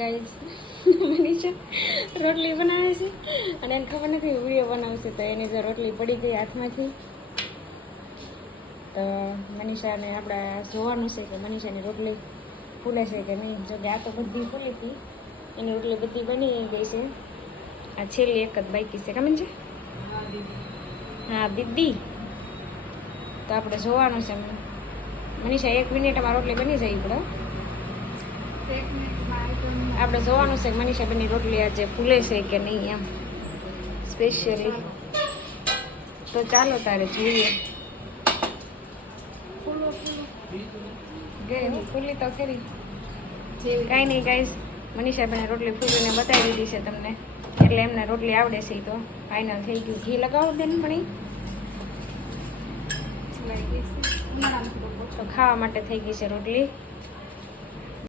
Guys Manisha રોટલી બનાવે છે અને એને ખબર નથી વિડીયો બનાવશે તો એની જો રોટલી પડી ગઈ હાથમાંથી. તો મનીષાને આપણે જોવાનું છે કે મનીષાની રોટલી ફૂલે છે કે નહીં. જો કે આ તો બધી ફૂલી હતી, એની રોટલી બધી બની ગઈ છે. આ છેલ્લી એક જ બાકી છે. કેમ છે? હા દીદી, તો આપણે જોવાનું છે. મનીષા 1 મિનિટમાં રોટલી બની જાય. આપણે જોવાનું છે કે મનીષા બેની રોટલી આજે ફૂલે છે કે નહીં એમ સ્પેશિયલી. તો ચાલો તારે જોઈએ. ફૂલી તો ખરી. કાંઈ નહીં ગાઈસ, મનીષા બેને રોટલી ફૂલીને બતાવી દીધી છે તમને, એટલે એમને રોટલી આવડે છે. તો ફાઇનલ થઈ ગયું. ઘી લગાવો બેન પણ તો ખાવા માટે થઈ ગઈ છે રોટલી.